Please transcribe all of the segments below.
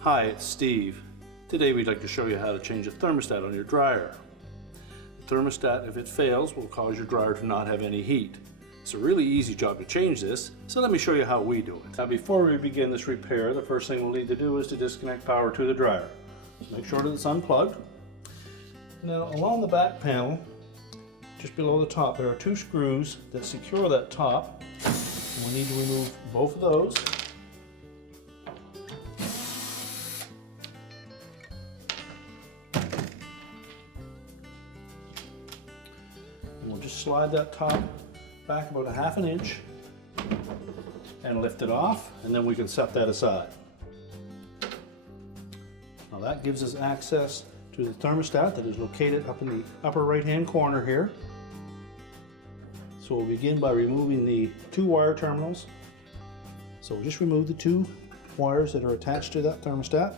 Hi, it's Steve. Today we'd like to show you how to change a thermostat on your dryer. The thermostat, if it fails, will cause your dryer to not have any heat. It's a really easy job to change this, so let me show you how we do it. Now before we begin this repair, the first thing we'll need to do is to disconnect power to the dryer. So make sure that it's unplugged. Now along the back panel, just below the top, there are two screws that secure that top. And we need to remove both of those. And we'll just slide that top back about 1/2 inch and lift it off, and then we can set that aside. Now that gives us access to the thermostat that is located up in the upper right hand corner here. So we'll begin by removing the two wire terminals. So we'll just remove the two wires that are attached to that thermostat.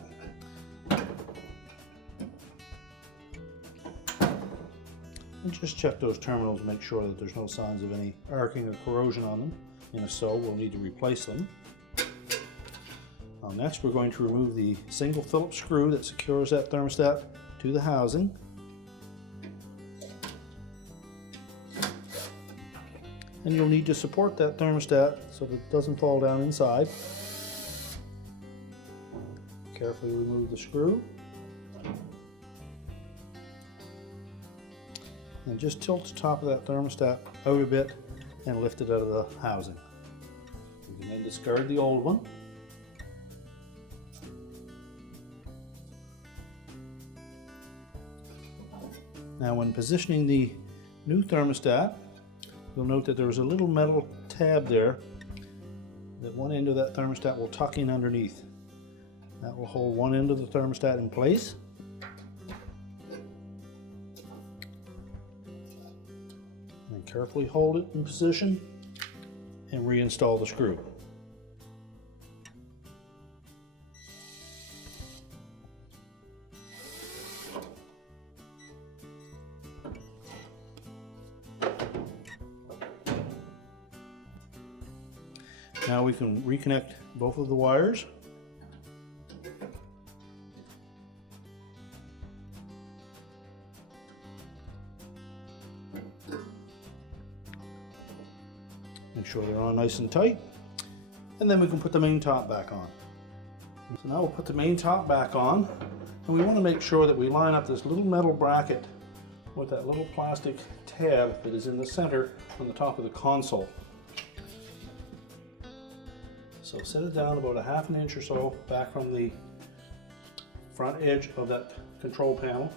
And just check those terminals to make sure that there's no signs of any arcing or corrosion on them. And if so, we'll need to replace them. Next, we're going to remove the single phillips screw that secures that thermostat to the housing. And you'll need to support that thermostat so that it doesn't fall down inside. Carefully remove the screw. And just tilt the top of that thermostat out a bit and lift it out of the housing. You can then discard the old one. Now when positioning the new thermostat, you'll note that there's a little metal tab there that one end of that thermostat will tuck in underneath. That will hold one end of the thermostat in place. And carefully hold it in position and reinstall the screw. Now we can reconnect both of the wires. Make sure they're on nice and tight. And then we can put the main top back on. So now we'll put the main top back on. And we want to make sure that we line up this little metal bracket with that little plastic tab that is in the center on the top of the console. So set it down about 1/2 inch or so back from the front edge of that control panel.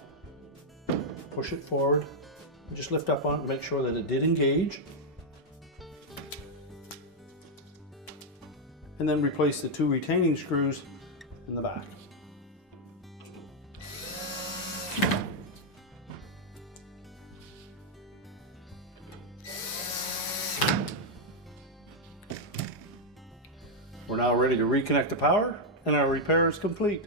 Push it forward and just lift up on it to make sure that it did engage. And then replace the two retaining screws in the back. We're now ready to reconnect the power, and our repair is complete.